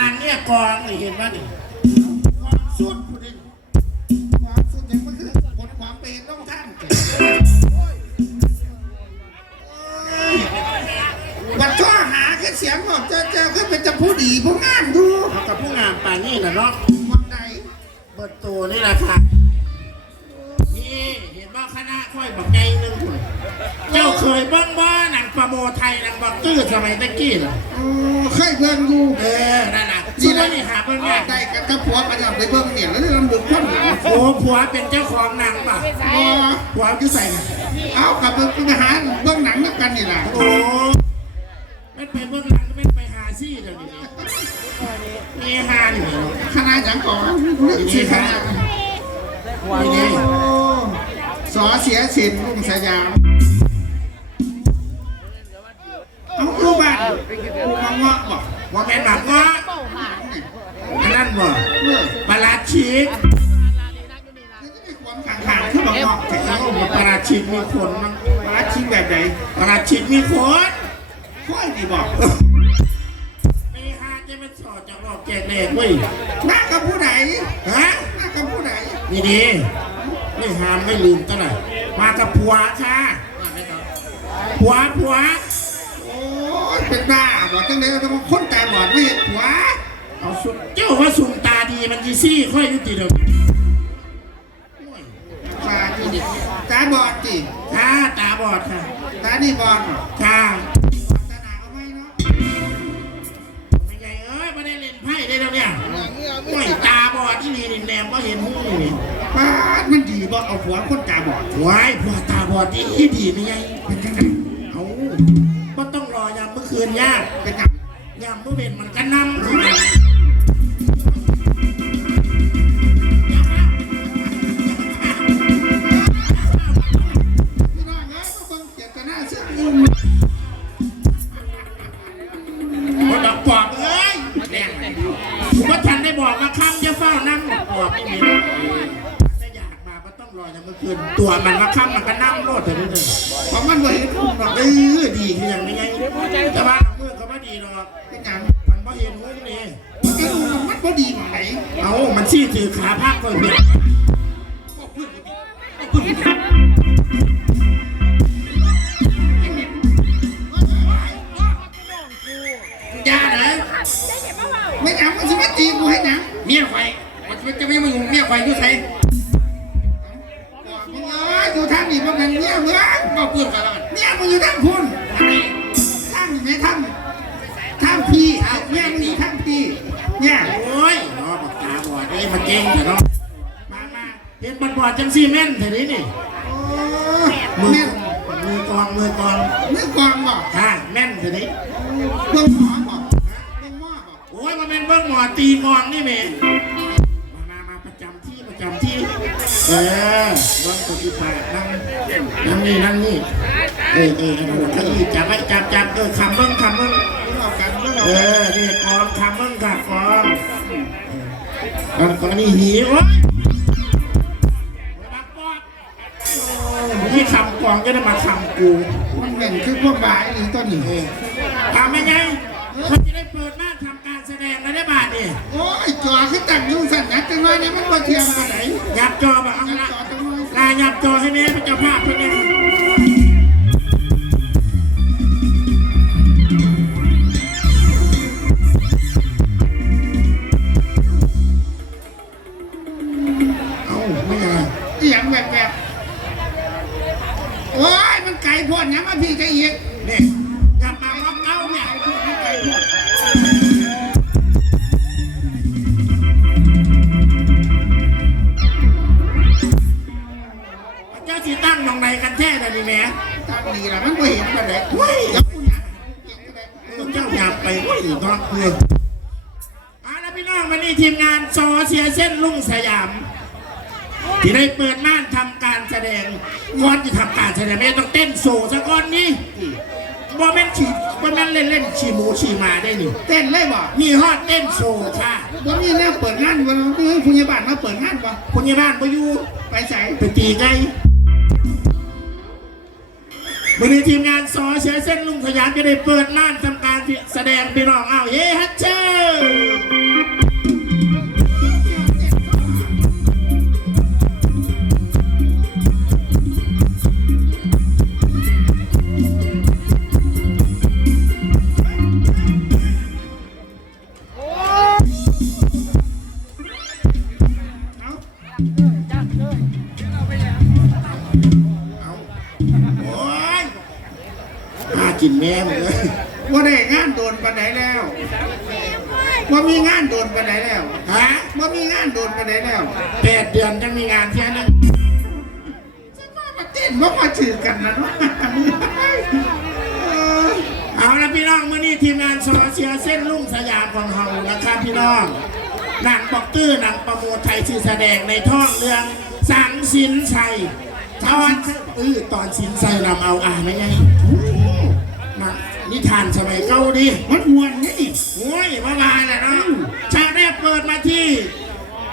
หลังเนี่ยกองนี่เห็นไหมนี่กองสุดผู้ดิความสุดยังมันคือผลความเป็นต้องท่านบัดข้อหาแค่เสียงบอกเจ้าเจ้าก็เป็นจะผู้ดีผู้งามดูเขากับผู้งามป่านนี่นะเนาะวังใดเปิดตัวนี่แหละค่ะ คณะค่อยบอกไงหนึงคุณเจ้าเคยเบ้างบ่หนังประโมไทยหนังบอกตื้อสมัยตะกี้เหรอโอ้เคยเบิ่งดูเออ นั่นน่ะที่ว่านี่หาเบิ่งยากได้กันกับผัวประจำไปเบิ่งเนี่ยแล้วลำดึกคนหนึ่งโอ้ผัวเป็นเจ้าของหนังป่ะโอ้ผัวอยู่ใส่น่ะเอากับเบิ่งทหารเบิ่งหนังนักกันนี่แหละโอ้ไม่ไปเบื้องหลังก็ไม่ไปหาซี่เดี๋ยวนี้นี่หานี่เหรอคณะจังก่อนนึกชื่อคณะนี่นี่โอ้ สอเสียสินลุงสยามเอาดูบ้านกูมาเงาะบอกว่าแม่นแบบว่าอันนั้นบ่เมื่อปลาชีกความขังขังขึ้นมาเงาะแต่เขาบอกปลาชีกมีขนมั้งปลาชิ้นแบบไหนปลาชีกมีขนค่อยดีบอกไม่หาจะมาสอดจากหลอกแจกแดงเว้ยน้ากับผู้ใดฮะน้ากับผู้ใดนี่ดี ไม่หามไม่ลืมตั้งไหนมากับผัวค่ะผัวผัวโอ้ยเป็นบ้าบอกจังเลยต้องคนตาบอดไม่เห็นหัวเอาสุดเจ้าว่าสุ่มตาดีมันจีซี่ค่อยยุติเดี๋ยวนี้โอ้ยตาที่ดิตาบอดจิค่ะตาบอดค่ะตานี่บอดค่ะตาหนาเอาไหมเนาะไม่ใหญ่เอ้ยไม่ได้เล่นไพ่ได้แล้วเนี่ยโอ้ยตาบอดที่นี่นี่แหนมก็เห็นหูนี่ ป้าดมันดีบ่เอาหัวคนตาบอดว้ายผัวตาบอดดีดีไม่ใหญ่เป็นจังไงเอาก็ต้องรอยามเมื่อคืนยากเป็นจังยามเมื่อเบ็นมันก็นำ ปหรอกเดีคืออย่างไม่ไงแต่ว่าเมื่อเขาไม่ดีหรอกเป็นจังมันบ่เห็นหูนี่เอ้ยมันบ่ดีหมองไหนเอามันซี่ถือขาพักก่อนเพื่อนบ่พูดบ่ดีบ่พูดบ่ดียานะไม่จังมันสิมาตีกูให้หยังเมียไฟมันจะไม่มาอยู่เมียไฟอยู่ไสบอกมึงเอ้ยอยู่ทางนี้บ่แม่นเมียมึงก็เพื่อนกันแล้ว มียมึงอยู่ทางพุ่นทางนี่แม่ทางทางพี่เมียมึงอยู่ทางพี่เนี่ยโอ้ยรอบอกตาบอดเอ้ยมาเก่งแต่เนาะมามาเห็นมันบอดจังซี่แม่นเถอะนี่นี่โอ้มือแม่นมือกองมือกองมือกองบอกค่ะแม่นเถอะนี่เบิ่งหมอบอกเบิ่งหมอบอกโอ้ยมาเป็นเบิ้งหมอตีกองนี่แม่มามามาประจำที่ประจำที่เออเบิ้งตัวที่ปากนั่งนั่งนี่นั่งนี่ เออเออเออเก้าอี้จับไว้จับจับเออคำเบิ้งคำเบิ้งเออนี่กองคำเบิ้งค่ะกองเออกองนี่หีวะที่คำกองก็ได้มาคำกูมันเป็นคือพวกบายนี่ต้นนี่ทำยังไงเขาจะได้เปิดหน้าทำการแสดงแล้วได้บาทนี่โอ้ยจอคือตั้งยู่งสั่นนักจังเลยเนี่ยมันบ่เทียมกันไหนยับจอแบบเอาจละอจังเลยลายับจอให้แม่เป็นเจ้าภาพเพื่อนนี่ องไหนกันแท้เลยนี่แม่ทางนี้ล่ะมันบ่เห็นกันเลยเฮ้ยอย่าพูดนะเออเจ้าอยากไปโอ้ยนอกเมืองเอาละพี่น้องวันนี้ทีมงานซอเสียเส้นลุ่งสยาม ที่ได้เปิดม่านทำการแสดงก่อนจะทำการแสดงไม่ต้องเต้นโซซะก่อนนี่บ่แม่นฉีบ่แม่นเล่นเล่นๆฉีหมูฉีหมาได้นี่เต้นเลยบ่มีฮอดเต้นโซค่ะบ่มีแนวเปิดงานบ่มีผู้ใหญ่บ้านมาเปิดงานบ่คนยี่บ้านบ่อยู่ไปใส่ไปตีไง วันนี้ทีมงานซอเสียเส้นลุงสยามก็ได้เปิดน่านทำการแสดงพี่น้องเอาเย้ฮัทเชอร์ ได้งานโดนปานไหนแล้วว่ามีงานโดนปานไหนแล้วฮะว่ามีงานโดนปานไหนแล้วแปดเดือนจะมีงานเที่ยนึงมาเต้นว่ามาถือกันนะเนาะเออเอาละพี่น้องเมื่อนี้ทีมงานซอเชียเส้นลุ่งสยามของเฮานะครับพี่น้องหนังบอกตื้อหนังประโมทไทยที่แสดงในท่องเรื่องสังสินชัยตอนเออตอนสินชัยนำเอาอ่านไหมไงห นังนิทานสมัยเก่าดิมันมวนนี่โอ้ยมาลายแหละเนาะฉากแรกเปิดมาที่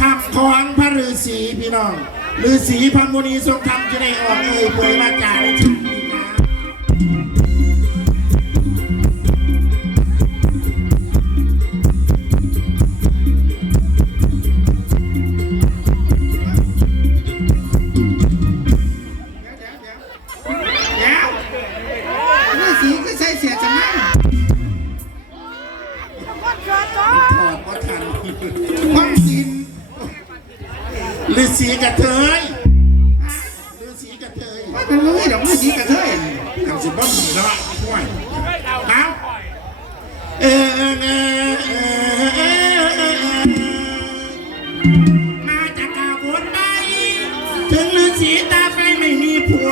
ทับของพระฤาษีพี่น้องฤาษีพระมุนีทรงธรรมจะได้ออกเอ่ยเผยว่าจาในฉา ฤาษีกระเทยฤาษีกระเทยว่าเป็นมือดอกฤาษีกระเทยทำสิบ้าหมีแล้วอะห่วยเอาเออเออเออเออเออเออมาจากกาบนไปถึงฤาษีตาไฟไม่มีผัว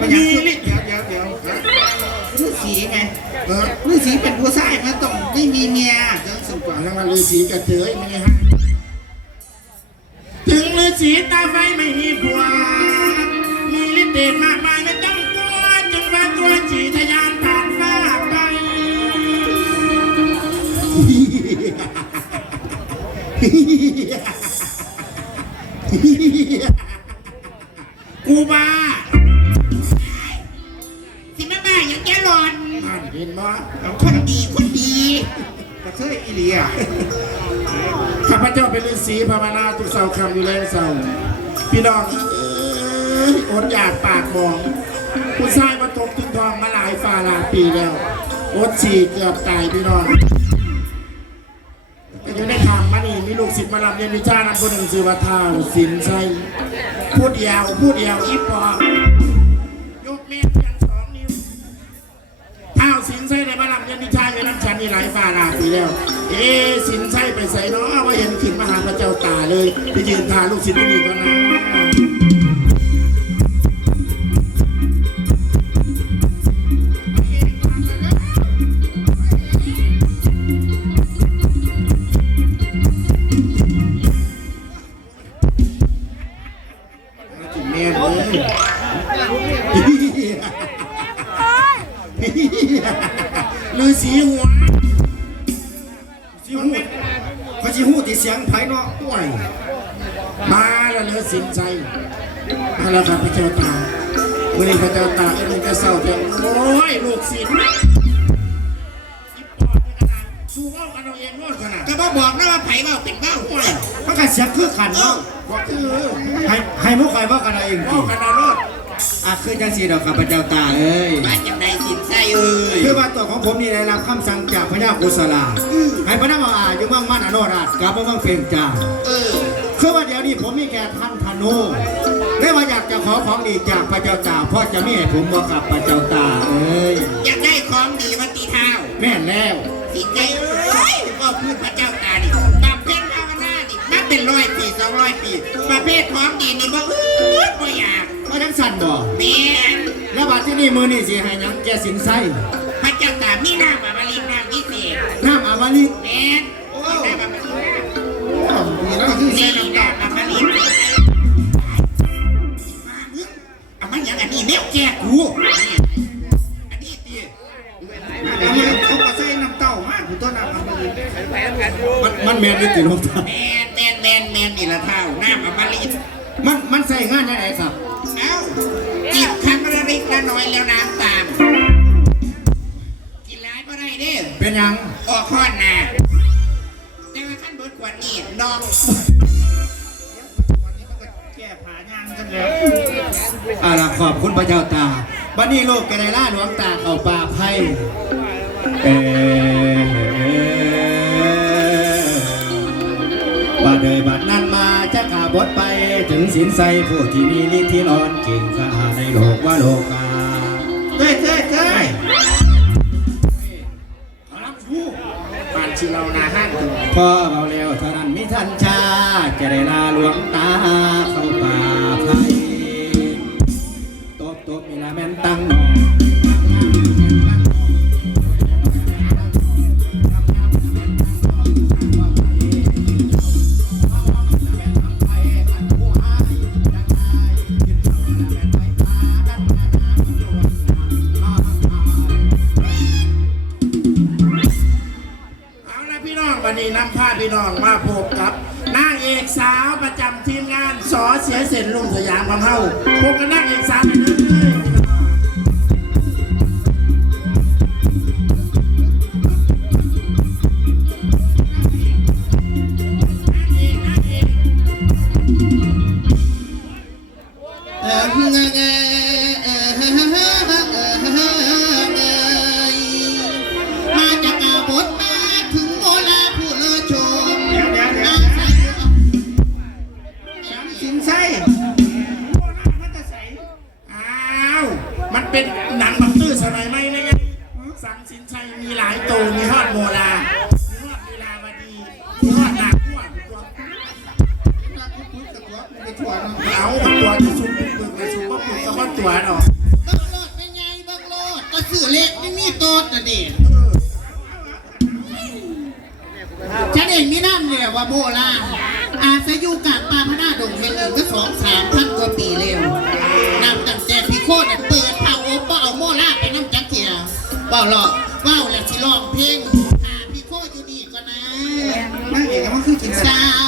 มันยังเดี๋ยวเดี๋ยวเดี๋ยวฤาษีไงเออฤาษีเป็นผู้ชายมันต้องไม่มีเมียจั งสุกว่าแล้วมาฤาษีกระเทยไม่ฮะถึงฤาษีตาไฟไม่มีผัวมีฤทธิ์เดชมากมายไม่ต้องกลัวจงวางตัวจีทะยานผ่านฟ้าไปกูบ้าสิมาบ้าอย่างแกหลอนอ่านเห็นบ่คนดีคนดีกระ เทยอีเลียข้าพเจ้าเป็นฤาษีภาวนาทุกเสาคำอยู่แรงเสาพี่น้องอดอยากปากบอกผู้ชายมาตกถึงทองมาหลายฝ่าลาปีแล้วอดฉี่เกือบตายพี่น้องแต่ยังได้ทำมานี่มีลูกศิษย์มาลำเรียนวิชานำคนหนึ่งชื่อว่าท้าวสินไซพูดเดียวพูดเดียวอีปอยกเมฆอย่าง ยันนิชาอยู่น้ำชันนี่หลายฝ่าหลายปีแล้ว เอ๊สินไส้ไปใส่เนาะว่าเห็นขึ้นมหาพระเจ้าตาเลยที่ยืนทาลูกศิษย์นี่ก็นะ เอาเองรอดขนาดก็บอกบอกนะว่าไผ่ว่าเป็นเบ้าป่วยมันก็เสียงคือขันเนาะบอกคือให้ให้มุกใครว่ากันเองเอากันเอารอดอะคือจังสีดอกข้าพเจ้าตาเอ้ยบ้านจำได้สินไส้เอ้ยคือว่าตัวของผมนี่ได้รับคำสั่งจากพระยาโกศลาให้พระนามอาอยู่เมืองมันอโนราชกลับมาเมืองเพียงจ่าเออคือว่าเดี๋ยวนี้ผมมีแก่ท่านธนูได้ว่าอยากจะขอของดีจากพระเจ้าตาเพราะจะมีให้ผมบอกกับพระเจ้าตาเอ้ยอยากได้ของดีมาตีเท้าแม่นแล้วสินใจเอ้ย ก็พูดพระเจ้าตาดิบำเพ็ญภาวนาดินับเป็นร้อยปีสองร้อยปี ประเภทของดีนี่บ่เอ้ยบ่อยากก็ทั้งสั่นบ่แม่นแล้วบัดที่นี่มือนี่สิให้หยังแกสินไส้พระเจ้าตามีน้ำมามาลินน้ำวิเศษน้ำอามฤตแม่นมีน้ำมามาลินนี่นั่นคือนี่ใส่น้ำน้ำตาลมามาลินมามึงเอามันอย่างอันนี้แนวแก่กูากผู้ต้นอามฤตมันมันแมนได้ติลงตาแมนแมนแมนแมนนี่ละเท่าหน้ำอมฤตมันมันใส่งานยังไงครับเอ้าจิบครั้งละล็กละน้อยแล้วน้ำตามกินร้ายก็ได้เด้อเป็นยังออกข้อนหนาแต่ว่าขั้นเบิดกว่านี้น้องแก้ผายางกันแล้วอาขอบคุณพระเจ้าตา บัดนี้โลกแกได้ล่าหลวงตาเข้าป่าไผ่เอบั นสินใสผู้ที่มีฤทธิ์ที่ร้อนกินข้าในโลกว่าโลกาเต้เต้เต้รับผู้บ้านชีเรานาห้างพ่อเราเร็วเท่านั้นม่ทันชาจะได้ลาหลวงตาเข้าป่า พวกับนาง สินไส้มีหลายตัวมีฮอดโมลาณมีฮอดเวลาวดีมีฮอดหนักกว่าตัวเอามันตัวที่ชุบปึกเลยชุบปึกก็ว่าตัวเนาะบิ่งโลดเป็นไงบิ่งโลดก็สื่อเล็กไม่มีโตดนะดิฉันเองมีน้ำเนี่ยว่าโบราณอาศัยอยู่กลางป่าพนาดงแห่งหนึ่งก็สองสามพันกว่าปีแล้วนับตั้งแต่พี่โคตรเปิดเผาโอปเอาโมล่าไปน้ำจักเทียเว้าหรอก ว้าแล้วสิร้องเพลงหาพี่โคตรอยู่นี่ก็นะนั่งเอกมันคือกินสาว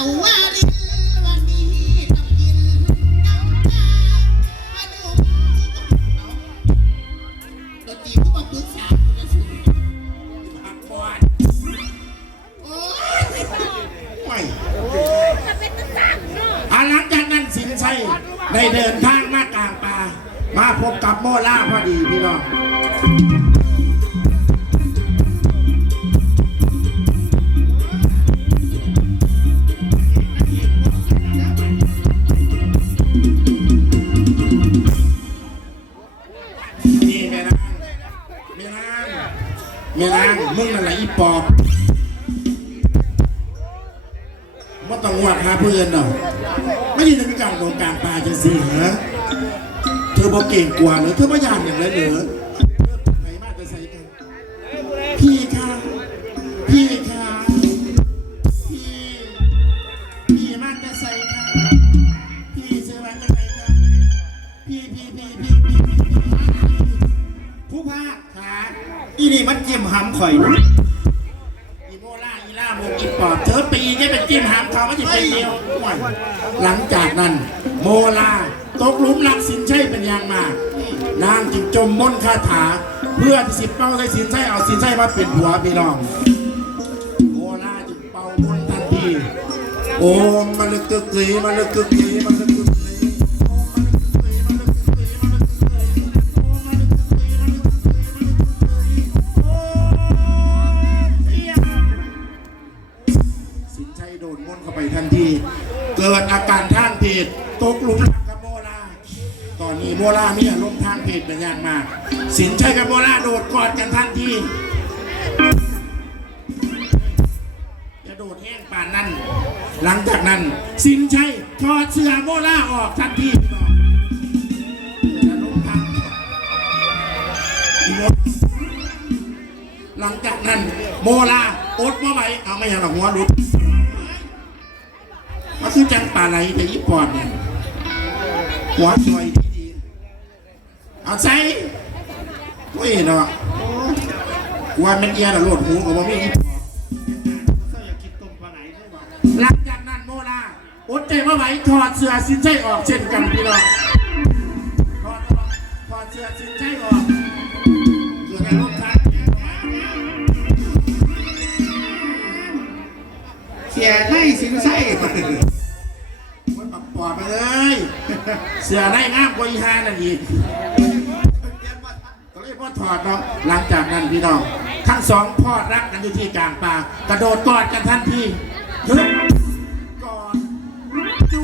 เพื่อนหน่อยไม่ได้ถึงการโดนการปลาจะสิเสียเธอบอกเก่งกว่าเหรอเธอไม่ยานอย่างไรเหรอาถาเพื่อที่สิเป้าใส่สินใช่เอาสินใช่มาเป็นผัวพี่น้องโมลาจึงเป่ามนทันทีโอมมาลึกกึกกลีมาลึกกึกกลีมาลึกกึกกลีโอมมาลึกกึกกลีมาลึกกึกกลีมาลึกกึกกลีโอมมาลึกกึกกลีมาลึกกึกกลีมาลึกกึกกลีโอ้เอี้ยสินชัยโดนม้วนเข้าไปทันที เกิดอาการท่างเพศตกหลุมรัก โมลามีอารมณ์ทางเพศเป็นอย่างมาก สินชัยกับโมลาโดดกอดกันทันทีจะโดดแห้งป่านนั้นหลังจากนั้น สินชัยถอดเสื้อโมลาออกทันทีหลังจากนั้นโมลาอดมาไหวเอาไม่ยังหรอกหัวหลุดมาคือจังป่าไหลแต่ญี่ปุ่นเนี่ยหัวสวยดีๆ เอาใส่โอ้ยเนาะกลัวมันเอียนะโหลดหูกับว่าไม่ญี่ปุ่นหลังจากนั้นโมลาอดใจมาไหวถอดเสื้อสินใจออกเช่นกันพี่น้องถอดออกถอดเสื้อสินใจออกเกิดอารมณ์ทางเพศเขียไล่สินไส้มันปักปอดไปเลย เสือได้งามกว่าอีฮานั่นอีกก็เลย ก็ถอดเนาะหลังจากนั้นพี่น้อง ทั้งสองพ่อรักกันอยู่ที่กลางป่ากระโดดกอดกันทันทีกอดจู